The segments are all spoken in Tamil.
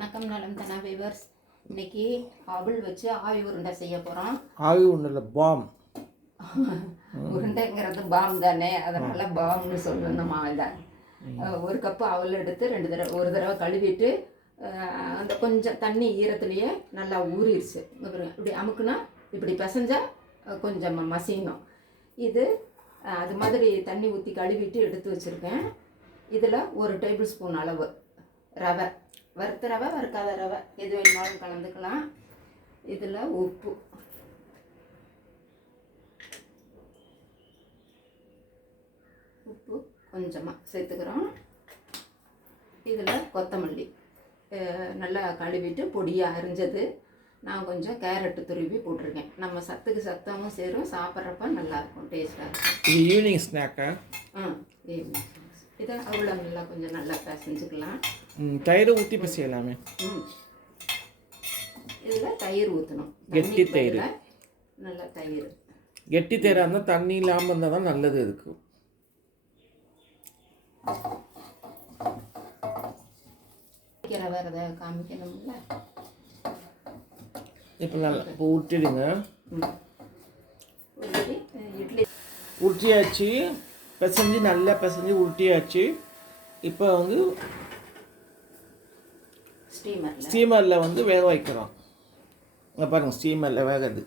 வணக்கம் நலம் தானா வியூவர்ஸ். இன்னைக்கு அவல் வச்சு ஆவி உருண்டை செய்ய போகிறோம். ஆவி உருண்டை பாம். உருண்டைங்கிறது பாம் தானே, அதனால் பாம்னு சொல்லணும். தான் ஒரு கப்பு அவல் எடுத்து ஒரு தடவை கழுவிட்டு அந்த கொஞ்சம் தண்ணி ஈரத்துலேயே நல்லா ஊறிடுச்சு. இப்படி அமுக்குனா இப்படி பிசைஞ்சால் கொஞ்சம் மசியணும். இது அது மாதிரி தண்ணி ஊற்றி கழுவிட்டு எடுத்து வச்சுருக்கேன். இதில் ஒரு டேபிள் ஸ்பூன் அளவு ரவை, வறுத்த ரவை வறுக்காத ரவை எது வேணுமாலும் கலந்துக்கலாம். இதில் உப்பு, கொஞ்சமாக சேர்த்துக்கிறோம். இதில் கொத்தமல்லி நல்லா கழுவிட்டு பொடியாக அரிஞ்சது. நான் கொஞ்சம் கேரட்டு துருவி போட்டிருக்கேன். நம்ம சத்துக்கு சத்தமும் சேரும், சாப்பிட்றப்ப நல்லாயிருக்கும், டேஸ்ட்டாக இருக்கும். இது ஈவினிங் ஸ்நாக்கா? Evening snacks. இதை அவ்வளோ நல்லா கொஞ்சம் நல்லா பிசைஞ்சுக்கலாம். தயிர் ஊற்றி பிசையலாமே. இதில் தயிர் ஊற்றணும், கெட்டி தயிர். நல்லா தயிர் கெட்டி தயிராக இருந்தால் தண்ணி இல்லாமல் இருந்தால் தான் நல்லது. இதுக்கு வேறு எதாவது காமிக்கணும்ல. இப்போ நல்லா இப்போ உருட்டிடுங்க. இட்லி உருட்டியாச்சு, பிசைஞ்சு நல்லா பிசைஞ்சு உருட்டியாச்சு. இப்போ வந்து ஸ்டீமரில் வந்து வேக வைக்கிறோம். இங்கே பாருங்கள், ஸ்டீமரில் வேகுது.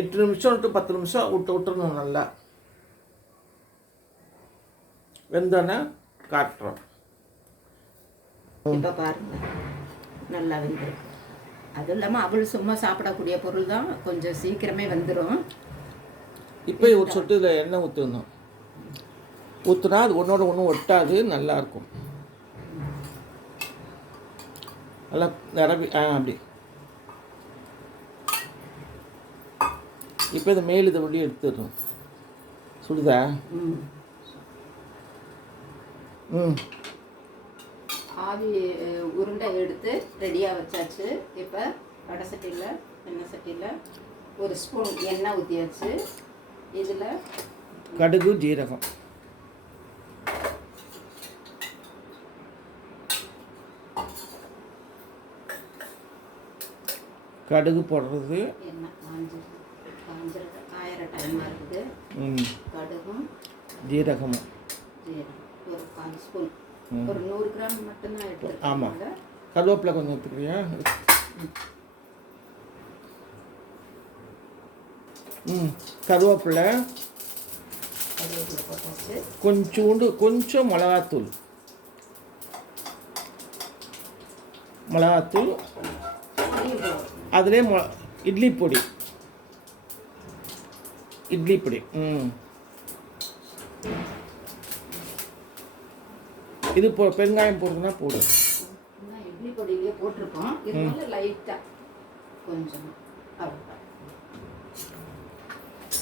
8 நிமிஷம் டு 10 நிமிஷம் விட்டுறணும். நல்லா வெந்தோன்னே காட்டுறோம். இப்போ பாருங்கள், நல்லா வெந்துடும். அதுவும் இல்லாமல் அவள் சும்மா சாப்பிடக்கூடிய பொருள் தான், கொஞ்சம் சீக்கிரமே வந்துடும். இப்போ ஒரு சொட்டு இதில் எண்ணெய் ஊற்றணும். ஊற்றுனா அது ஒன்றோட ஒன்றும் ஒட்டாது, நல்லாயிருக்கும். நல்லா நிரம்பி அப்படி. இப்போ இதை மேல் இதை வெளியே எடுத்துடணும். சுடுதா? ஆவி உருண்டை எடுத்து ரெடியாக வச்சாச்சு. இப்போ எண்ணெய் சட்டியில் ஒரு ஸ்பூன் எண்ணெய் ஊற்றியாச்சு. இதில் கடுகு, ஜீரகம், கடுகு போடுறது. எண்ணெய் காயிற டைமாக இருக்குது. கடுகும் ஜீரகமும் ஒரு 1/4 ஸ்பூன், ஒரு 100 கிராம் மட்டும்தான் எடுத்து. ஆமாம், கருவேப்பிலை கொஞ்சம் எடுத்துக்கிறியா? கருவேப்பிலை போட்டாச்சு. கொஞ்சம் மிளகாத்தூள் அதிலே இட்லி பொடி. இது பெருங்காயம் போடுறதுனா போடு. இட்லி பொடியிலே போட்டிருக்கோம். இருந்தாலும் லைட்டாக கொஞ்சம்.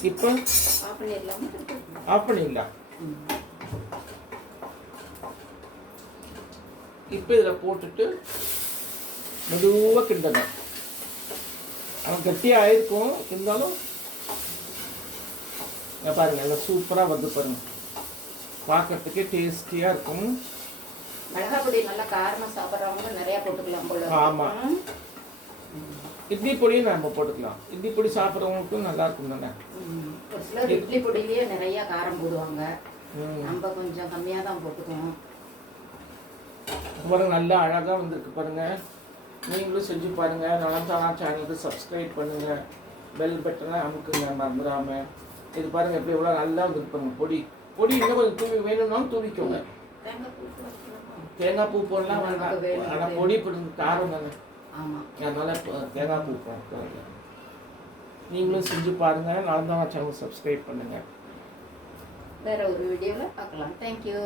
இப்போ ஆஃப் பண்ணிடலாம். இப்போ இதில் போட்டுட்டு மெதுவாக கிண்டணும். ஆனால் கட்டியாக ஆயிருக்கும், இருந்தாலும் பாருங்கள் எல்லாம் சூப்பராக வந்து பாருங்கள். பார்க்கறதுக்கே டேஸ்டியாக இருக்கும். மிளகா பொடி நல்லா காரமாக சாப்பிட்றவங்க நிறையா போட்டுக்கலாம் போல. ஆமாம், இட்லி பொடியும் நம்ம போட்டுக்கலாம். இட்லி பொடி சாப்பிட்றவங்களுக்கும் நல்லா இருக்கும் தானே. ஒரு சிலர் இட்லி பொடியிலேயே நிறையா காரம் போடுவாங்க. நம்ம கொஞ்சம் கம்மியாக தான் போட்டுக்குவோம். பாருங்கள், நல்லா அழகாக வந்திருக்கு பாருங்கள். நீங்களும் செஞ்சு பாருங்கள். நலம் தானா சேனலுக்கு சப்ஸ்கிரைப் பண்ணுங்கள், பெல் பட்டனை அமுக்குங்க மறந்துடாமல். இது பாருங்கள் எப்படி எவ்வளோ நல்லா வந்துருப்பாங்க. பொடி இன்னும் கொஞ்சம் தூவி வேணும்னாலும் தூவிக்கோங்க. தேங்காய் பூ போடலாம் வேண்டாம், ஆனால் பொடி போட்டு காரம் தானே. ஆமாம், அதனால் தேங்காய் பூ போடுறாங்க. நீங்களும் செஞ்சு பாருங்கள். நலம் தானா சேனலுக்கு சப்ஸ்கிரைப் பண்ணுங்கள். வேறு ஒரு வீடியோவில் பார்க்கலாம். தேங்க்யூ.